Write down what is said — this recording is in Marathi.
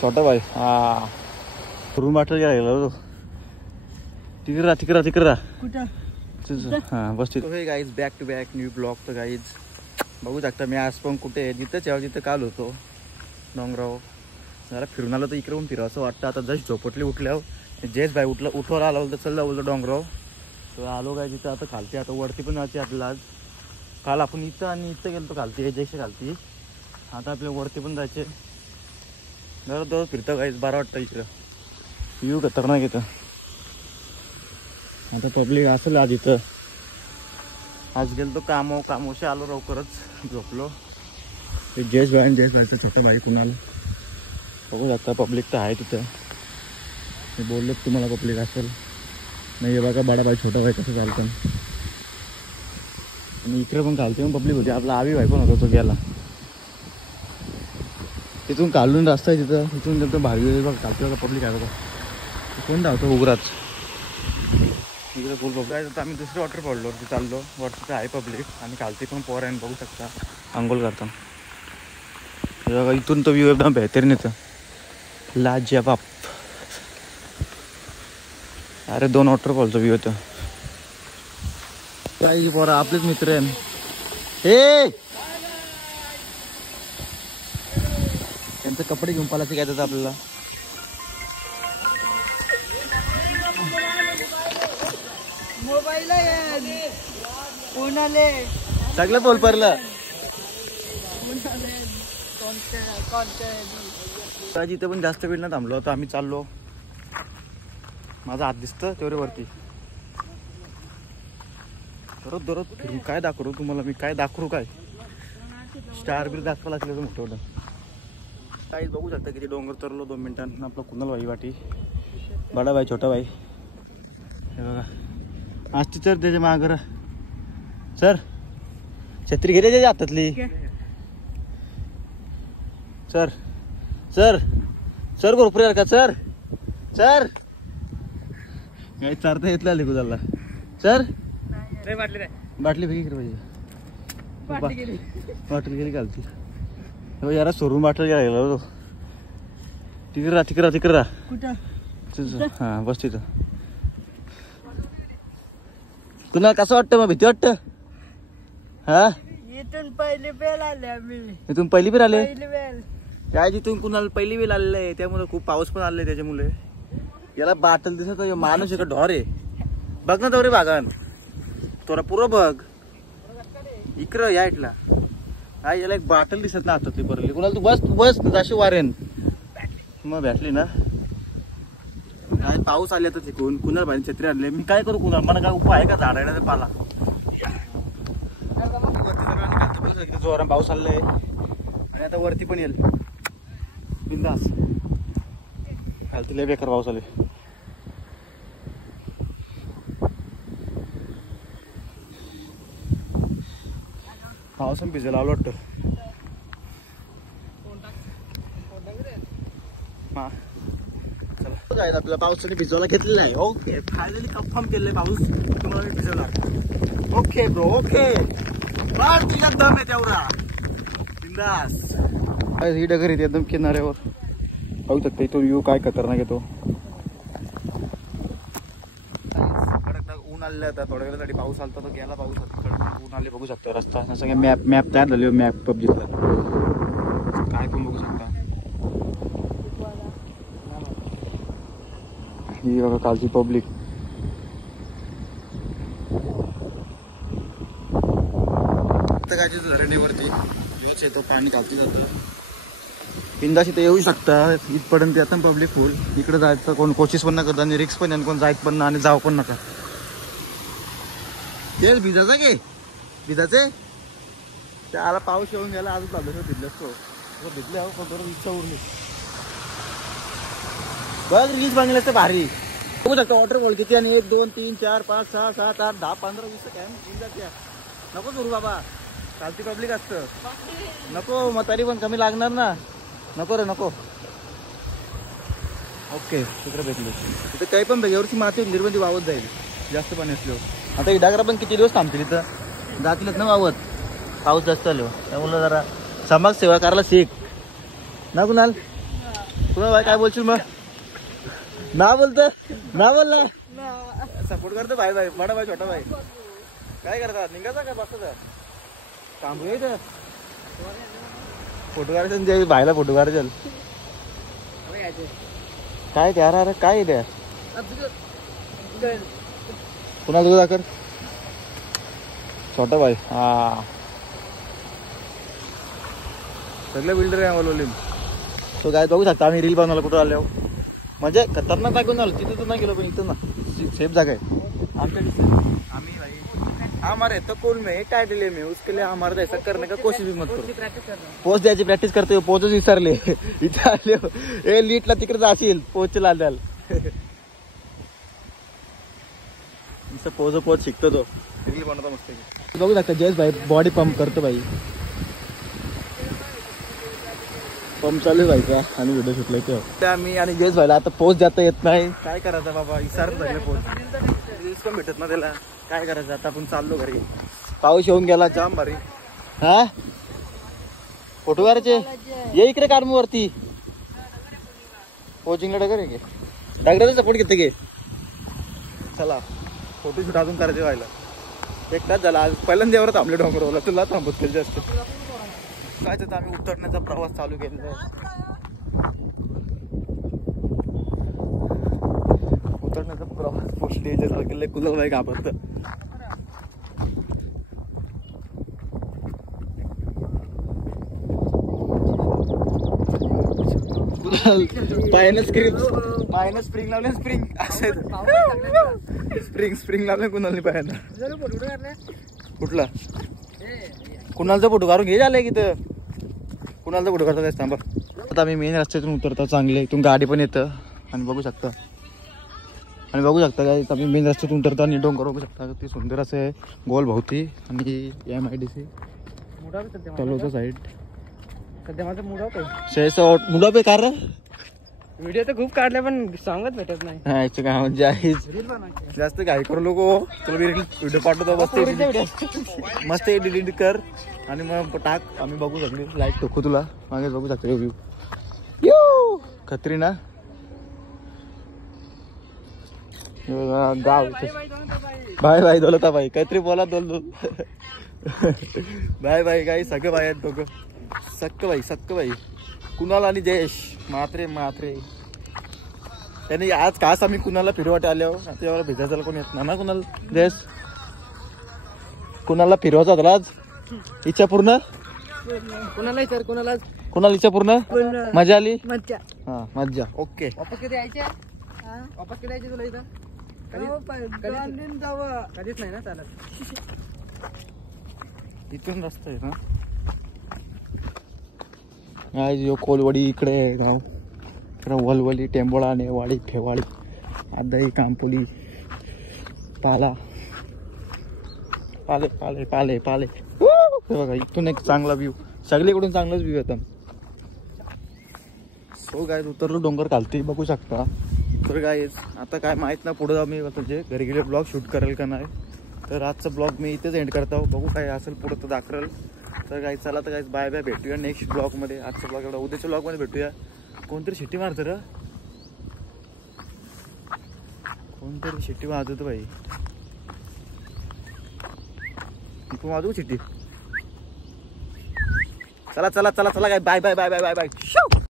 छोटा भाई हा रूम वाटलं गेला तिकडे राहा हा बस तिथे guys back to back new blog. तर गाईज बघू शकता मी आज पण कुठे आहे जिथं काल होतो डोंगराव जरा फिरून आलो तर इकडे फिरा असं वाटतं. आता जस्ट झोपटली उठल्यावर जयेश भाई उठवर आला बोलतो चल बोलतो डोंगराव. तर आलो काय तिथं आता खालती आता वरती पण जायची आपल्याला आज. काल आपण इथं आणि इथं गेलो खालती जयशी खालती. आता आपल्या वरती पण जायचे. जरा फिरतं काहीच बरं वाटतं इकडं. व्ह्यू खतरनाक येतं. आता पब्लिक असेल आज इथं. आज गेलो तो कामोशी आलो लवकरच झोपलो. ते जयेश भाईचा छोटा भाई कुणाला बघू आता पब्लिक तर आहे तिथं. मी बोललो तुम्हाला पब्लिक असेल नाही. हे बघा बडा भाई छोटा भाई कसं चालतं. आणि इकडे पण घालते पण पब्लिक होती. आपला आवी भाई पण होता तो गेला. तिथून काढून रस्ता आहे तिथं. तिथून एकदम भारी बघा कालते बघा पब्लिक आहे बघा. कोण धावतो उघराच इकडे फुल पब्लिक आहे. तर आम्ही दुसऱ्या वॉटरफॉलवरती चाललो. वरती आहे पब्लिक आणि खालती पण पोर आहे बघू शकता आंघोळ करताना. बघा इथून तो व्ह्यू एकदम बेहतरीन येतं. लाजवाब. अरे 2 वॉटरफॉलचा व्ह्यू होतं. काही पोरं आपलेच मित्र आहे. हे त्यांचे कपडे घेऊन पालायचे काय त्याचं आपल्याला. सगळं बोल परलं जिथे पण जास्त वेळ ना थांबलो. आता आम्ही चाललो. माझा हात दिसतं तेवढे वरती दररोज फिरून काय दाखवू तुम्हाला मी. काय दाखवू काय स्टार बिर दाखवायला असलं तर मोठं काही बघू शकता किती डोंगर चरलो 2 मिनिटांना. आपला कुणाल भाई वाटी बडा भाई छोटा भाई हे बघा. आज तर त्याच्या मागर सर छत्री घे त्याच्या हातातली. सर सर सर भरपूर यार का सर सर काही चारता येतला लिखू झाला सर. बाटली फेकी पाहिजे. बाटली गेली घालती यार सोडून बाटल गेला. तिकडे राहा हा बस तिथं. तुला कसं वाटतं मग भीती वाटतं. हा इथून पहिली बेल आले आम्ही. इथून पहिली बेल आले काय जिथून कुणाला पहिली बेल आलेलं आहे. त्यामुळे खूप पाऊस पण आलाय त्याच्यामुळे याला बाटल दिसत माणूस एका ढोर आहे. बघ ना तवरे बागान तोरा पुरं बघ इकडं या इटला. हा याला एक बाटल दिसत ना हातातली परली. कुणाला तू बस जाशी वारेन मग भेटली ना. काय पाऊस आले तर तिकून कुणाल भाई छत्री आणले. मी काय करू कुणाल मला काय उपाय आहे का झाडायला पाला. जोरात पाऊस आलाय आणि आता वरती पण येईल बिंदास. खालती लय बेकार पाऊस आले. पाऊस पण भिजायला आलो वाटतं. आपल्याला पावसाने भिजवायला घेतलेला आहे. ओके फायनली कन्फर्म केलेलं पाऊस तुम्हाला मी भिजवला. ओके ब्रो ओके तुझ्यात दम आहे तेवढा बिंदास. ही डगर येते एकदम किनाऱ्यावर पाहू शकता. इथून व्ह्यू काय खतरनाक येतो. ऊन आलेलं आता थोड्या वेळासाठी पाऊस आलता तो गेला पाऊस. ऊन आले बघू शकता. रस्ता सगळं मॅप तयार झाले. मॅप पबजीतला काय पण बघू शकता. ही बघा कालची पब्लिक. धरणीवरती येतो पाणी खालती जातं. बिंदास इथं येऊ शकता. इथपर्यंत येतं पब्लिक फुल. इकडे जायचं कोण कोशिश पण नका आणि रिक्स पण कोण जायत पण ना आणि जाऊ पण नका. ते भिजायचा गे भिजाचे त्याला पाऊस येऊन गेला. अजून पाहिजे भिजलंच तो भिजले बरोबर इच्छा उरली. बघ रील्स बनले तर भारी बघू शकता. वॉटरफॉल किती आणि 1 2 3 4 5 6 7 8 10 15 20 काय जाते. नको करू बाबा कालची पब्लिक असतं. नको मग तरी पण कमी लागणार ना. नको रे नको. ओके तिकडे भेटलो तिथे काही पण यावर्षी माती निर्बंधी वावत जाईल जास्त पाणी असल्यावर. आता इडागरा पण किती दिवस थांबतील इथं जातीलच ना वावत पाऊस जास्त आलो. त्यामुळे जरा समाजसेवा करायला शिक ना कुणाल. कुणाल भाई काय बोलशील मग? ना बोलत ना बोलला सपोर्ट करतो भाई भाई मोठा भाई छोटा भाई काय करतात निघायचा काय बसता थांबू यायचं फोटो काढायचं भाईला फोटो काढायचं काय ते अरे काय द्या पुन्हा तुझा कर छोटा भाई हा सगळे बिल्डर आहे बोलवले तो काय बघू शकता आम्ही रील बनवला कुठं आलो म्हणजे खतरनाक टाकून आलो तिथे तर नाही गेलो पण इथं ना सेफ जागा आहे आमच्या आम्ही भाई हमारे तो कौन में टाइटल में उसके लिए हमारा ऐसा करने का कोशिश भी मत करो पोस्ट द्यायची प्रॅक्टिस करते पोचच विसरले इथे आले ए लीटला तिकडे जाशील पोचला द्याल पोच शिकतो तो रील बनवतो मस्त बघू लागतं जयेश भाई बॉडी पंप करतो भाई पंप चालू आहे भाईचा आणि व्हिडिओ शूटला ते आम्ही आणि जयेश भाईला आता पोच जाता येत नाही काय करायचं बाबा विसरत झाले पोच पण भेटत ना त्याला काय करायचं आता आपण चाललो घरी पाऊस येऊन गेला जाम भारी हा फोटो काढायचे ये इकडे काढ वरती कोचिंगला डगर आहे डगराचा सपोर्ट घेते गे चला फोटो शूट अजून करायचे व्हायला एक तास झाला आज पहिल्यांदा एवढं थांबले डोंगरवला तुला थांबत केलं जास्त काय तर आम्ही उतरण्याचा प्रवास चालू केलेला उतरण्याचा प्रवास पोचले गेले कुलल भाई घाबरत पायानं स्प्रिंग लावले स्प्रिंग स्प्रिंग लावले कुणाल पायानं कुठला कुणालचा फोटो काढून घे झालंय की तर कुणालचा फोटो काढता थांबा आता आम्ही मेन रस्त्यातून उतरतो चांगले इथून गाडी पण येतं आणि बघू शकता काय आम्ही मेन रस्त्यातून उतरतो आणि डोंगर बघू शकता ते सुंदर असं आहे गोल भोवती आणि MIDC तलोचा साईड सध्या माझा मुडा पे कार व्हिडिओ तर खूप काढले पण सांगत भेटत नाही काय म्हणजे जास्त घाई करू नको तुला व्हिडिओ पाठवतो मस्त एडिट कर आणि मग टाक आम्ही बघू शकतो लाईक ठोकू तुला मागे बघू शकतो व्ह्यू खत्री ना गाव बाय बाय दोलता बाई काहीतरी बोला दोल बाय बाय काही सगळं बाय आहेत दोघं सक्क बाई कुणाल आणि जयेश मात्रे त्यांनी आज खास आम्ही कुणाला फिरवाट आलो आता भेटायला कोण येत ना कुणाल जयेश कुणाला फिरवायचा होता आज इच्छा पूर्ण कुणाला इच्छा पूर्ण मजा आली हा मज्जा ओके वापस कधी यायचे तुला इथं कधीच नाही ना चालत इथून रस्ता आहे ना जो कोलवाडी इकडे गाव इकडे वलवली टेंबोळा नेवाडी फेवाडी आदाई कांपोली पाला पाले पाले पाले पाले हे बघा इथून एक चांगला व्ह्यू सगळीकडून चांगलाच व्ह्यू येतात सो गाईज उतरलो डोंगर खालती बघू शकता तर गाईज आता काय माहीत ना पुढं आम्ही म्हणजे घरी गेले ब्लॉग शूट करेल का नाही तर आजचा ब्लॉग मी इथेच एंड करतो बघू काय असेल पुढं तर दाखवेल तर गाईज चला तर गाईज बाय बाय भेटूया नेक्स्ट ब्लॉगमध्ये आजचा ब्लॉग एवढा उद्याच्या ब्लॉगमध्ये भेटूया कोणतरी शिट्टी मारतं र कोणतरी शिट्टी वाजवतो भाई तू वाजवू शिट्टी चला चला चला चला काय bye bye bye bye bye bye